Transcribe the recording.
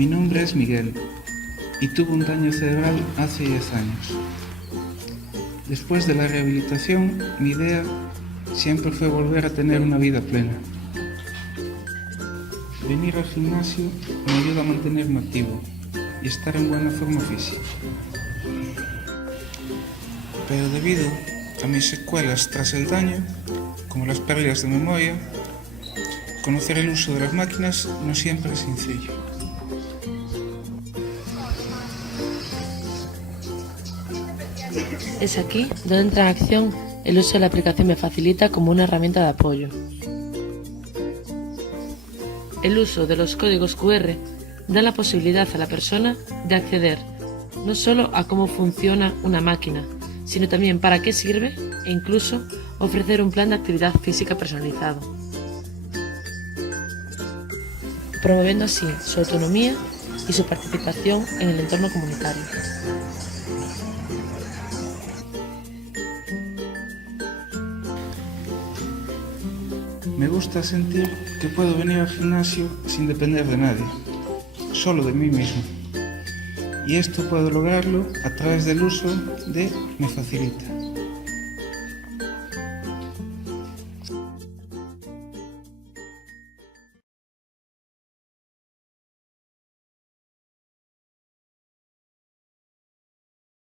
Mi nombre es Miguel y tuve un daño cerebral hace 10 años. Después de la rehabilitación, mi idea siempre fue volver a tener una vida plena. Venir al gimnasio me ayuda a mantenerme activo y estar en buena forma física. Pero debido a mis secuelas tras el daño, como las pérdidas de memoria, conocer el uso de las máquinas no siempre es sencillo. Es aquí donde entra en acción el uso de la aplicación Me Facilita como una herramienta de apoyo. El uso de los códigos QR da la posibilidad a la persona de acceder no solo a cómo funciona una máquina, sino también para qué sirve e incluso ofrecer un plan de actividad física personalizado, promoviendo así su autonomía y su participación en el entorno comunitario. Me gusta sentir que puedo venir al gimnasio sin depender de nadie, solo de mí mismo. Y esto puedo lograrlo a través del uso de Me Facilita.